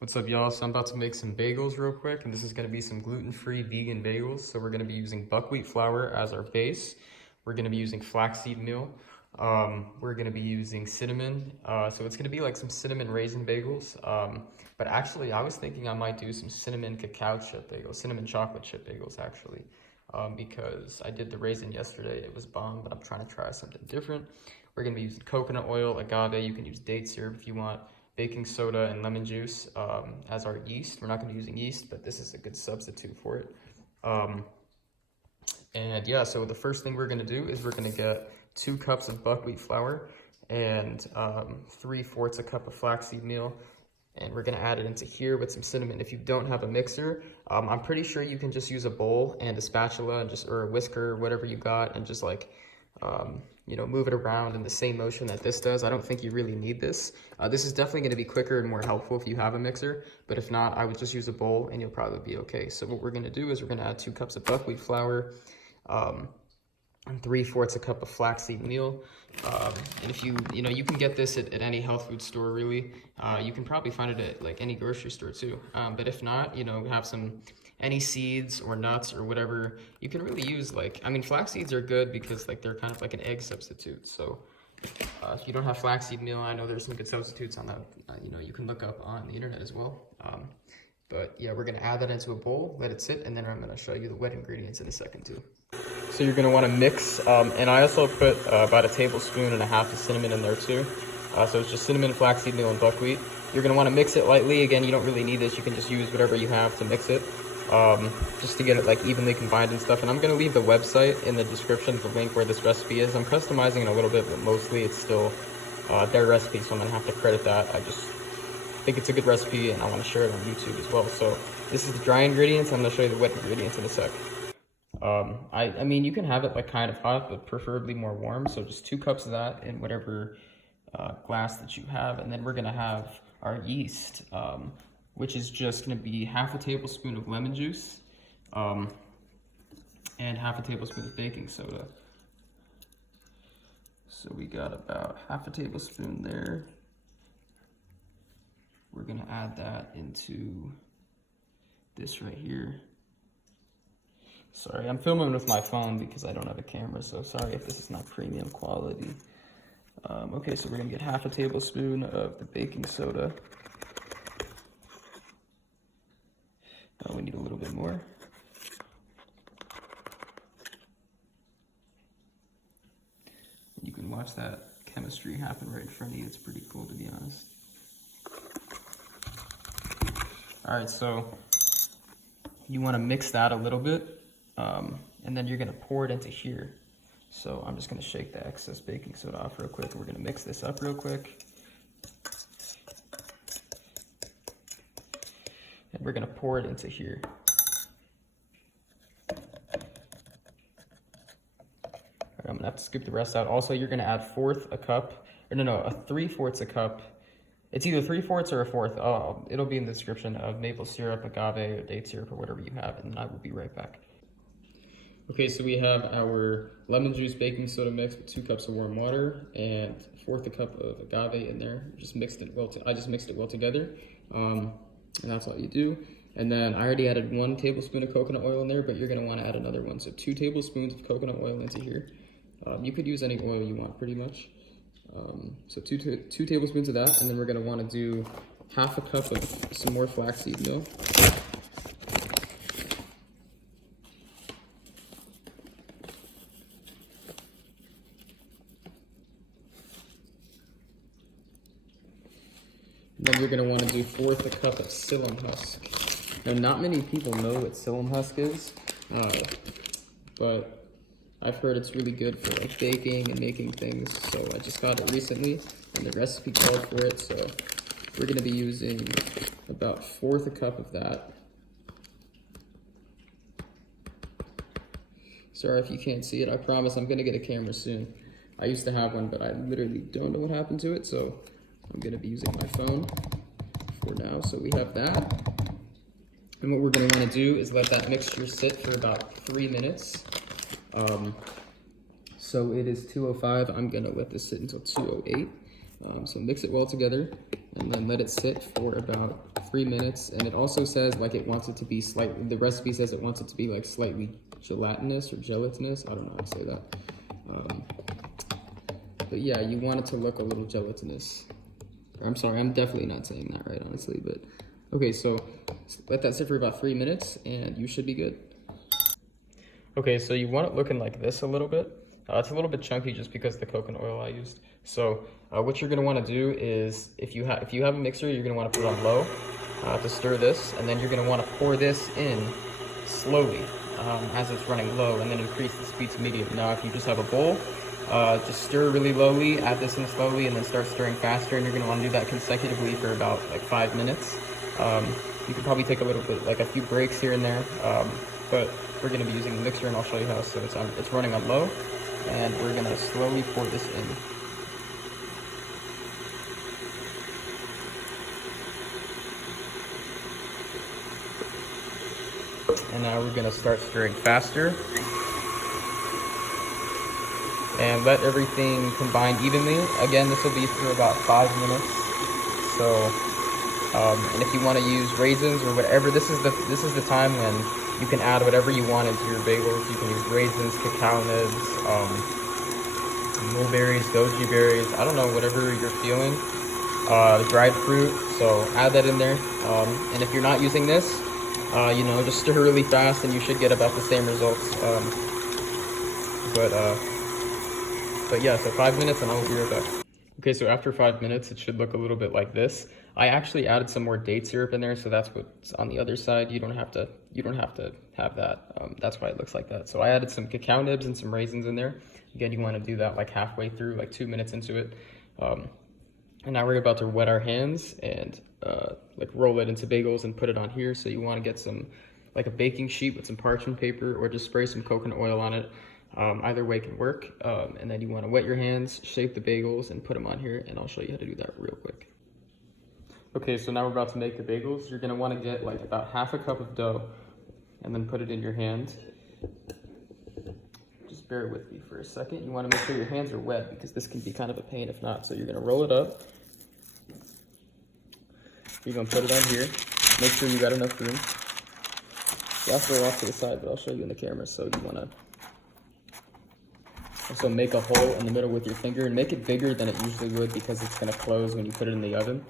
What's up, y'all? So I'm about to make some bagels real quick, and this is going to be some gluten-free vegan bagels. So we're going to be using buckwheat flour as our base. We're going to be using flaxseed meal. We're going to be using cinnamon. So it's going to be like some cinnamon raisin bagels. But actually, I was thinking I might do some cinnamon cacao chip bagels, cinnamon chocolate chip bagels, actually. Because I did the raisin yesterday. It was bomb, but I'm trying to try something different. We're going to be using coconut oil, agave. You can use date syrup if you want. Baking soda and lemon juice as our yeast. We're not going to be using yeast, but this is a good substitute for it. And yeah, so the first thing we're going to do is we're going to get 2 cups of buckwheat flour and 3/4 a cup of flaxseed meal. And we're going to add it into here with some cinnamon. If you don't have a mixer, I'm pretty sure you can just use a bowl and a spatula and or a whisker, whatever you got, and just like you know, move it around in the same motion that this does. I don't think you really need this. This is definitely going to be quicker and more helpful if you have a mixer, but if not, I would just use a bowl and you'll probably be okay. So what we're going to do is we're going to add 2 cups of buckwheat flour and 3/4 a cup of flaxseed meal. And if you know, you can get this at any health food store, really. You can probably find it at like any grocery store too. But if not, you know, have any seeds or nuts or whatever. You can really use like, I mean, flax seeds are good because like they're kind of like an egg substitute. So if you don't have flaxseed meal, I know there's some good substitutes on that, you know, you can look up on the internet as well. But yeah, we're gonna add that into a bowl, let it sit, and then I'm gonna show you the wet ingredients in a second too. So you're gonna wanna mix, and I also put about 1.5 tablespoons of cinnamon in there too. So it's just cinnamon, flaxseed meal, and buckwheat. You're gonna wanna mix it lightly. Again, you don't really need this. You can just use whatever you have to mix it. Just to get it like evenly combined and stuff. And I'm going to leave the website in the description, the link where this recipe is. I'm customizing it a little bit, but mostly it's still their recipe, so I'm going to have to credit that. I just think it's a good recipe and I want to share it on YouTube as well. So this is the dry ingredients. I'm going to show you the wet ingredients in a sec. I mean, you can have it like kind of hot, but preferably more warm. So just 2 cups of that in whatever glass that you have. And then we're going to have our yeast, which is just going to be 1/2 tablespoon of lemon juice and 1/2 tablespoon of baking soda. So we got about 1/2 tablespoon there. We're going to add that into this right here. Sorry, I'm filming with my phone because I don't have a camera, so sorry if this is not premium quality. Okay, so we're going to get 1/2 tablespoon of the baking soda. We need a little bit more. You can watch that chemistry happen right in front of you. It's pretty cool, to be honest. All right, so you want to mix that a little bit, and then you're going to pour it into here. So I'm just going to shake the excess baking soda off real quick. We're going to mix this up real quick. And we're going to pour it into here. I'm gonna have to scoop the rest out. Also, you're gonna add 1/4 a cup, or no, a 3/4 a cup. It's either 3/4 or a 1/4. It'll be in the description of maple syrup, agave, or date syrup, or whatever you have, and I will be right back. Okay, so we have our lemon juice baking soda mix with 2 cups of warm water and 1/4 a cup of agave in there. Just mixed it well. I just mixed it well together, and that's all you do. And then I already added 1 tablespoon of coconut oil in there, but you're gonna want to add another one. So 2 tablespoons of coconut oil into here. You could use any oil you want, pretty much. So two tablespoons of that, and then we're gonna want to do 1/2 cup of some more flaxseed meal. And then you're gonna want to do 1/4 a cup of psyllium husk. Now, not many people know what psyllium husk is, but I've heard it's really good for like baking and making things, so I just got it recently, and the recipe called for it, so we're going to be using about 1/4 a cup of that. Sorry if you can't see it, I promise I'm going to get a camera soon. I used to have one, but I literally don't know what happened to it, so I'm going to be using my phone for now. So we have that, and what we're going to want to do is let that mixture sit for about 3 minutes. So it is 2:05. I'm gonna let this sit until 2:08. So mix it well together and then let it sit for about 3 minutes, and it also says like it wants it to be slightly, the recipe says it wants it to be like slightly gelatinous or gelatinous. I don't know how to say that. But yeah, you want it to look a little gelatinous. I'm sorry, I'm definitely not saying that right, honestly, but okay, so let that sit for about 3 minutes and you should be good. Okay, so you want it looking like this a little bit. It's a little bit chunky just because of the coconut oil I used. So what you're gonna wanna do is, if you have a mixer, you're gonna wanna put it on low to stir this, and then you're gonna wanna pour this in slowly as it's running low, and then increase the speed to medium. Now, if you just have a bowl, just stir really lowly, add this in slowly, and then start stirring faster, and you're gonna wanna do that consecutively for about like 5 minutes. You could probably take a little bit, like a few breaks here and there, but we're gonna be using the mixer, and I'll show you how. So it's running on low, and we're gonna slowly pour this in. And now we're gonna start stirring faster. And let everything combine evenly. Again, this will be for about 5 minutes. So, and if you want to use raisins or whatever, this is the time when you can add whatever you want into your bagels. You can use raisins, cacao nibs, mulberries, goji berries. I don't know, whatever you're feeling. Dried fruit. So add that in there. And if you're not using this, you know, just stir really fast, and you should get about the same results. But yeah, so 5 minutes, and I will be right back. Okay, so after 5 minutes, it should look a little bit like this. I actually added some more date syrup in there, so that's what's on the other side. You don't have to have that. That's why it looks like that. So I added some cacao nibs and some raisins in there. Again, you want to do that like halfway through, like 2 minutes into it. And now we're about to wet our hands and like roll it into bagels and put it on here. So you want to get some, like a baking sheet with some parchment paper, or just spray some coconut oil on it. Either way can work. And then you want to wet your hands, shape the bagels, and put them on here, and I'll show you how to do that real quick. Okay, so now we're about to make the bagels. You're going to want to get like about half a cup of dough and then put it in your hand. Just bear with me for a second. You want to make sure your hands are wet, because this can be kind of a pain if not. So you're going to roll it up. You're going to put it on here. Make sure you got enough room. You also roll off to the side, but I'll show you in the camera. So you want to also make a hole in the middle with your finger, and make it bigger than it usually would, because it's going to close when you put it in the oven.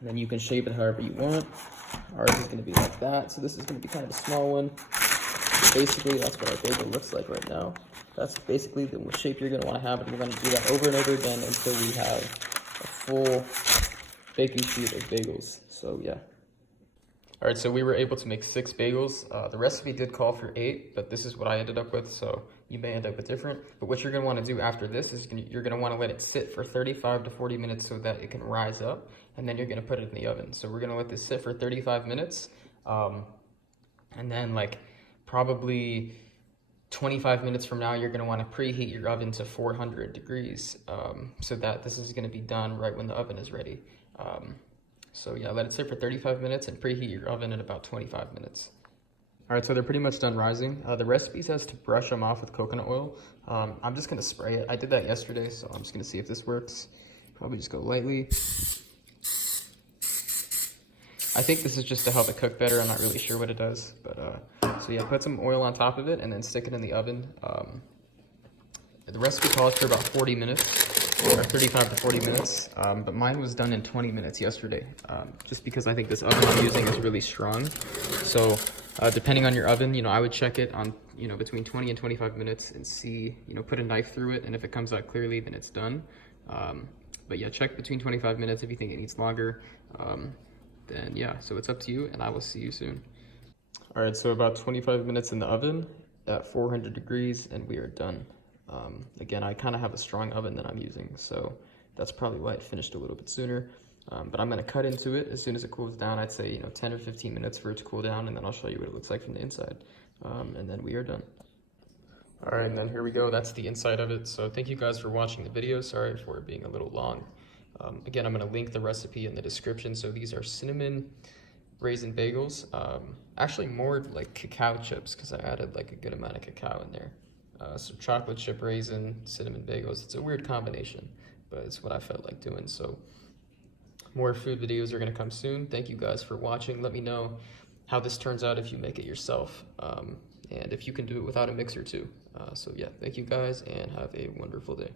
Then you can shape it however you want. Ours is going to be like that, so this is going to be kind of a small one. Basically, that's what our bagel looks like right now. That's basically the shape you're going to want to have, and we're going to do that over and over again until we have a full baking sheet of bagels. So yeah. All right, so we were able to make 6 bagels. The recipe did call for 8, but this is what I ended up with, so you may end up with different. But what you're gonna wanna do after this is you're gonna wanna let it sit for 35 to 40 minutes so that it can rise up, and then you're gonna put it in the oven. So we're gonna let this sit for 35 minutes, and then like probably 25 minutes from now, you're gonna wanna preheat your oven to 400 degrees so that this is gonna be done right when the oven is ready. So yeah, let it sit for 35 minutes and preheat your oven in about 25 minutes. All right, so they're pretty much done rising. The recipe says to brush them off with coconut oil. I'm just gonna spray it. I did that yesterday, so I'm just gonna see if this works. Probably just go lightly. I think this is just to help it cook better. I'm not really sure what it does, but so yeah, put some oil on top of it and then stick it in the oven. The recipe calls for about 40 minutes. Or 35 to 40 minutes, but mine was done in 20 minutes yesterday, just because I think this oven I'm using is really strong. So depending on your oven, you know, I would check it on, you know, between 20 and 25 minutes and see, you know, put a knife through it, and if it comes out clearly, then it's done. But yeah, check between 25 minutes. If you think it needs longer, then yeah, so it's up to you, and I will see you soon. All right, so about 25 minutes in the oven at 400 degrees, and we are done. Again, I kind of have a strong oven that I'm using, so that's probably why it finished a little bit sooner. But I'm going to cut into it as soon as it cools down. I'd say, you know, 10 or 15 minutes for it to cool down, and then I'll show you what it looks like from the inside. And then we are done. All right, and then here we go. That's the inside of it. So thank you guys for watching the video. Sorry for it being a little long. Again, I'm going to link the recipe in the description. So these are cinnamon raisin bagels. Actually more like cacao chips, because I added like a good amount of cacao in there. So chocolate chip raisin, cinnamon bagels. It's a weird combination, but it's what I felt like doing. So More food videos are going to come soon. Thank you guys for watching. Let me know how this turns out if you make it yourself, and if you can do it without a mixer too. So yeah, thank you guys and have a wonderful day.